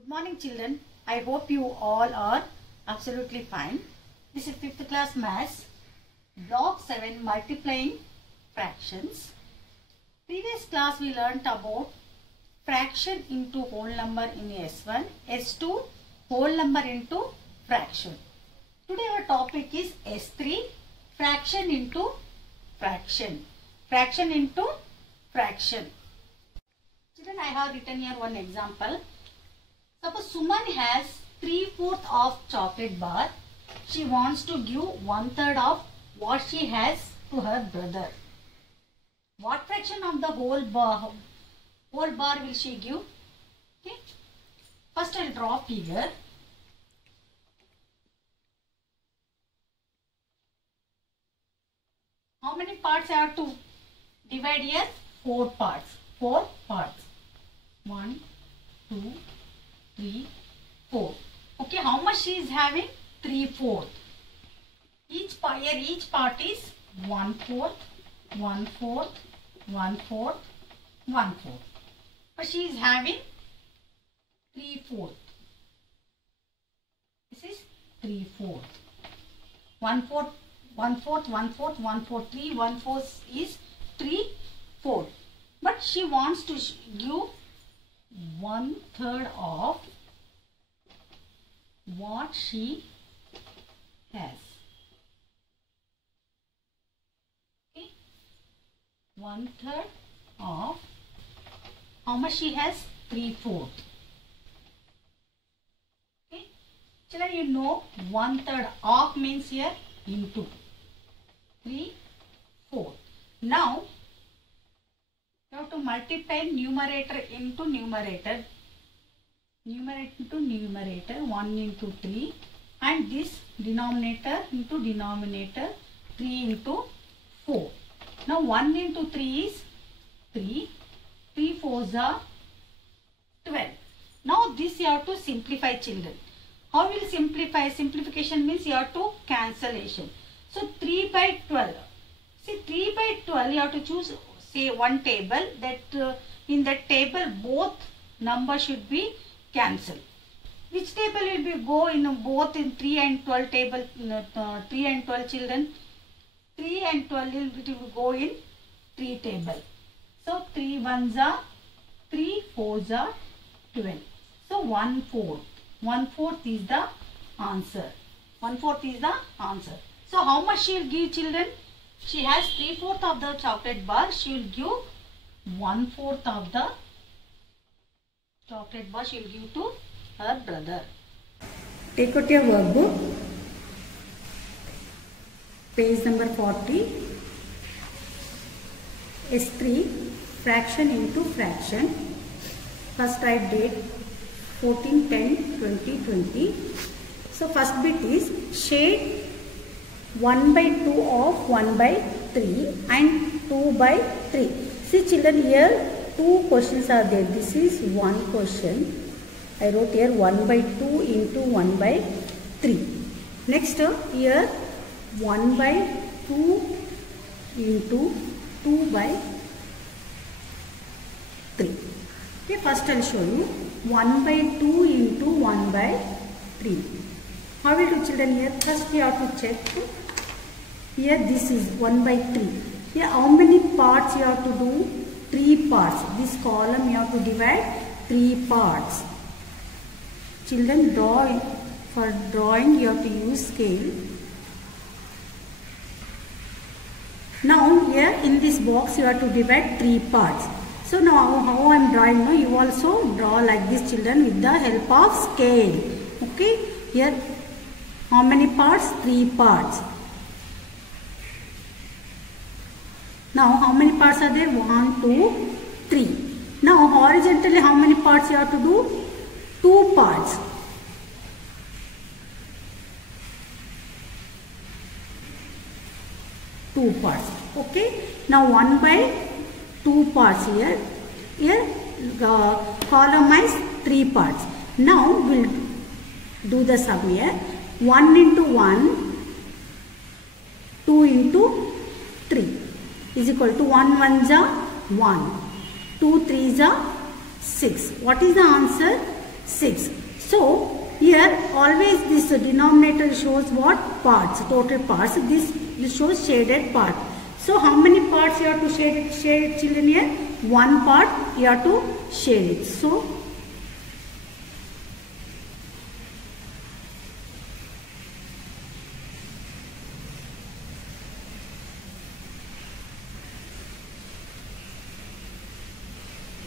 Good morning children. I hope you all are absolutely fine. This is 5th class maths, block 7 multiplying fractions. Previous class we learnt about fraction into whole number in S1, S2 whole number into fraction. Today our topic is S3 fraction into fraction. Fraction into fraction. Children, I have written here one example. Suppose Suman has 3/4 of chocolate bar. She wants to give 1/3 of what she has to her brother. What fraction of the whole bar will she give? Okay. First I'll draw figure. How many parts I have to divide here? 4 parts. 4 parts. 1, 2, 3, 4. Okay, how much she is having? 3/4. Each part is 1/4, 1/4, 1/4, 1/4. But she is having 3/4. This is 3/4. 1/4, 1/4, 1/4, 1/4, 3, 1/4 is 3/4. But she wants to give 1/3 of what she has. Okay. 1/3 of how much she has? 3/4. Okay. Children, you know 1/3 of means here into 3/4. Now you have to multiply numerator into numerator. Numerator into numerator, 1 into 3, and this denominator into denominator, 3 into 4. Now 1 into 3 is 3, 3 4s are 12. Now this you have to simplify, children. How will you simplify? Simplification means you have to cancellation. So 3 by 12. See, 3 by 12 you have to choose say one table, that in that table both numbers should be cancelled. Which table will be go in both in 3 and 12 table? 3 and 12 children. 3 and 12 it will go in 3 table. So 3 1s are 3, 4s are 12. So 1/4. 1/4 is the answer. 1/4 is the answer. So how much she will give, children? She has 3/4 of the chocolate bar. She will give 1/4 of the chocolate bar. She will give to her brother. Take out your workbook. Page number 40. S3 fraction into fraction. First write date 14/10/2020. So first bit is shade 1/2 of 1/3 and 2/3. See children, here two questions are there. This is one question. I wrote here 1/2 into 1/3. Next here 1/2 into 2/3. Okay, first I'll show you 1/2 into 1/3. How will do, children? Here first we have to check. Here this is 1/3. Here how many parts you have to do? 3 parts. This column you have to divide 3 parts. Children, for drawing you have to use scale. Now here in this box you have to divide 3 parts. So now how I am drawing, now you also draw like this, children, with the help of scale. Okay. Here how many parts? 3 parts. Now how many parts are there? 1, 2, 3. Now horizontally how many parts you have to do? 2 parts. 2 parts. Okay. Now 1/2 parts here. Here column is 3 parts. Now we'll do the sum here. 1 into 1, 2 into 3 is equal to 1 1s are 1, 2 3s are 6. What is the answer? 6. So here always this denominator shows what? Parts, total parts. This shows shaded part. So how many parts you have to shade children here? One part you have to shade it. So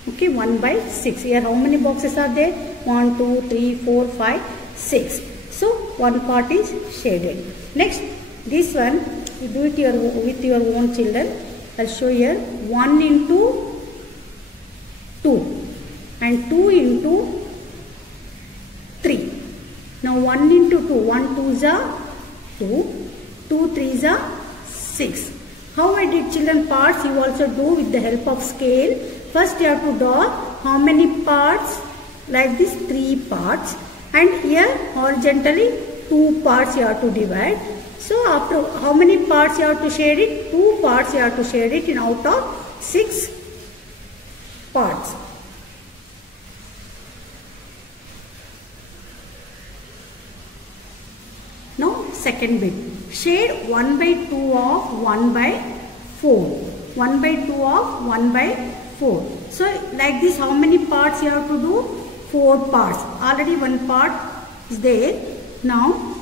okay, 1 by 6. Here how many boxes are there? 1, 2, 3, 4, 5, 6. So one part is shaded. Next, this one you do it with your own children. I'll show here. 1 into 2 and 2 into 3. Now 1 into 2. 1 2s are 2. 2 3s are 6. How I did children parts? You also do with the help of scale. First you have to draw how many parts? Like this, 3 parts, and here horizontally 2 parts you have to divide. So after how many parts you have to shade it? 2 parts you have to shade it in out of 6 parts. Now second bit, shade 1 by 2 of 1 by 4. 1 by 2 of 1 by 4. So like this, how many parts you have to do? 4 parts. Already one part is there. Now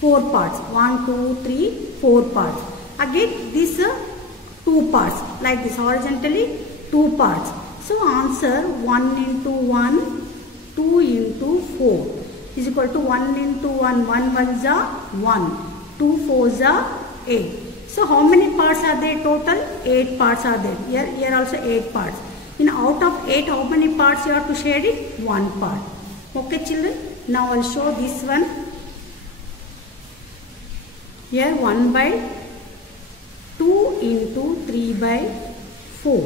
4 parts. 1, 2, 3, 4 parts. Again this 2 parts. Like this, horizontally 2 parts. So answer 1 into 1, 2 into 4 is equal to 1 into 1. 1 1s are 1. 2 4s are 8. So how many parts are there total? 8 parts are there. Here also 8 parts. In out of 8, how many parts you have to shade it? 1 part. Okay children. Now I will show this one. Here 1 by 2 into 3 by 4.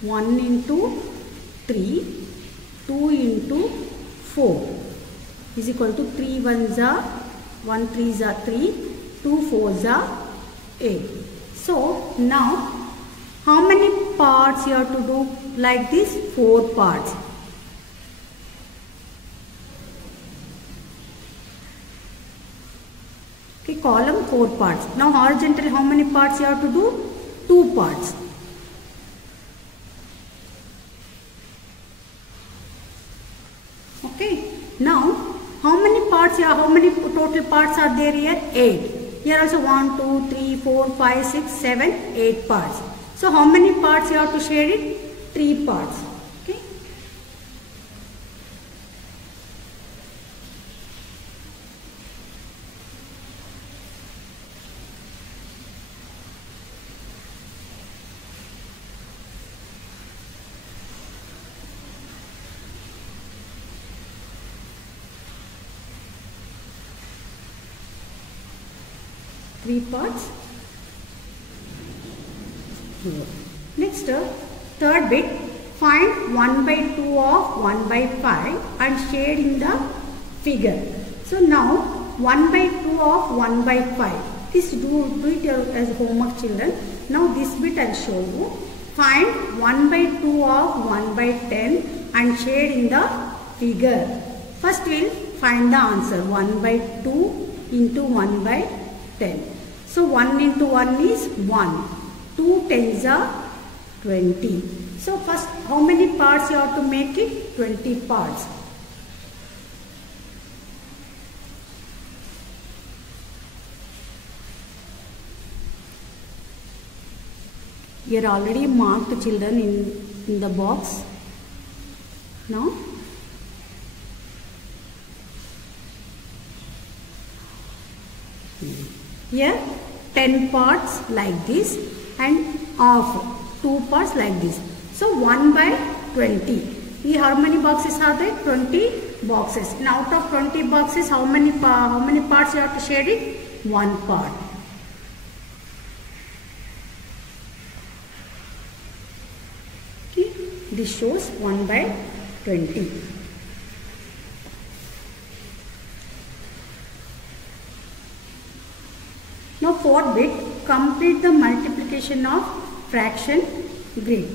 1 into 3, 2 into 4 is equal to 3 1s are 1 3s are 3, 2 4s are 8. So now how many parts you have to do? Like this, 4 parts. Okay, column 4 parts. Now horizontally how many parts you have to do? 2 parts. Okay. Now how many parts? How many total parts are there here? 8. Here also 1, 2, 3, 4, 5, 6, 7, 8 parts. So how many parts you have to shade it? 3 parts. Okay. Three parts. Next, third bit, find 1 by 2 of 1 by 5 and shade in the figure. So now 1 by 2 of 1 by 5. This do it as homework children. Now this bit I will show you. Find 1 by 2 of 1 by 10 and shade in the figure. First we will find the answer. 1 by 2 into 1 by 10. So 1 into 1 is 1. 2 tens are 20. So first how many parts you have to make it? 20 parts. You are already marked children in the box. Now here 10 parts like this and half 2 parts like this. So 1 by 20. Here how many boxes are there? 20 boxes. And out of 20 boxes, how many parts you have to shade it? 1 part. Okay. This shows 1 by 20. Now fourth bit, complete the multiplication of fraction grid.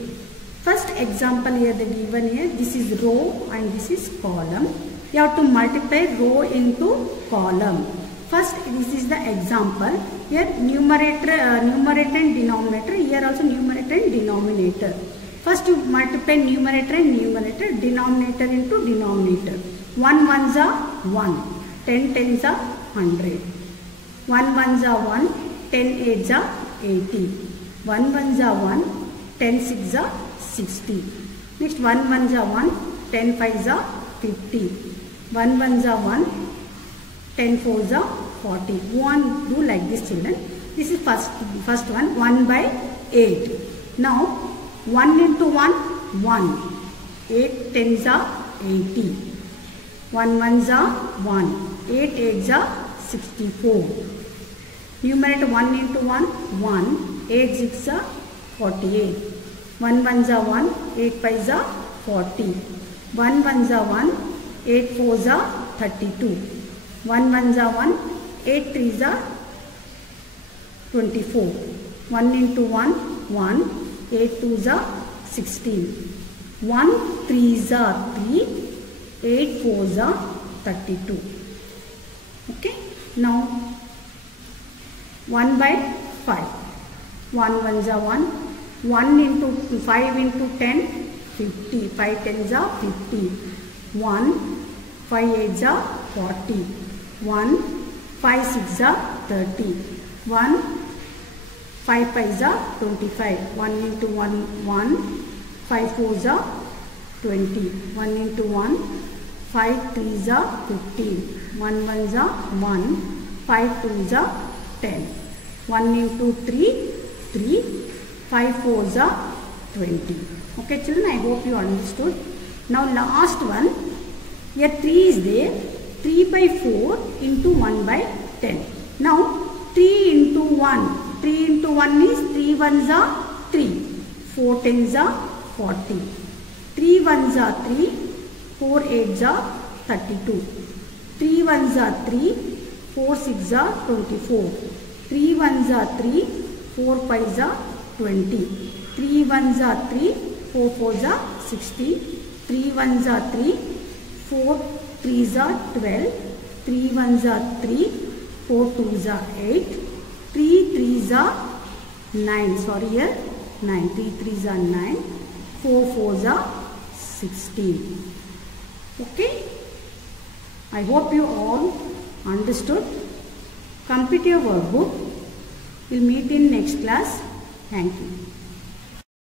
First example here, the given here, this is row and this is column. You have to multiply row into column. First, this is the example. Here numerator and denominator. Here also numerator and denominator. First you multiply numerator and numerator, denominator into denominator. 1 ones are 1, 10 tens are 100. 1 ones are 1, 10 eights are 80. 1 ones are 1, 10 sixes are 60. Next 1 ones are 1, 10 fives are 50. 1 ones are 1, 10 fours are 40. One do like this, children. This is first one, 1 by 8. Now 1 into 1, 1. 8 tens are 80. 1 ones are 1. 8 eights are 64. Numerator 1 into 1, 1. 8 sixes are 48. 1 ones are 1. 8 fives are 40. 1 ones are 1. 8 fours are 32. 1 ones are 1. 8 threes are 24. 1 into 1, 1. 8 twos are 16. 1 threes are 3. 8 fours are 32. Okay. Now 1 by 5. 1 ones are 1. 1 into 5 into 10, 50. 5 tens are 50. 1, 5 eights are 40. 1, 5 sixes are 30. 1, 5 fives are 25. 1 into 1, 1. 5 fours are 20. 1 into 1. 5 threes are 15. 1 ones are 1. 5 twos are 10. 1 into 3, 3. 5 fours are 20. Okay children, I hope you understood. Now last one. Here 3 is there. 3 by 4 into 1 by 10. Now 3 into 1. 3 into 1 is 3 ones are 3. 4 tens are 40. 3 ones are 3. 4 eights are 32. 3 ones are 3. 4 sixes are 24. 3 ones are 3. 4 fives are 20. 3 ones are 3. 4 fours are 60. 3 ones are 3. 4 threes are 12. 3 ones are 3. 4 twos are 8. 3 threes are 9. Sorry here 9. 3 threes are 9. 4 fours are 16. Okay. I hope you all understood. Complete your workbook. We'll meet in next class. Thank you.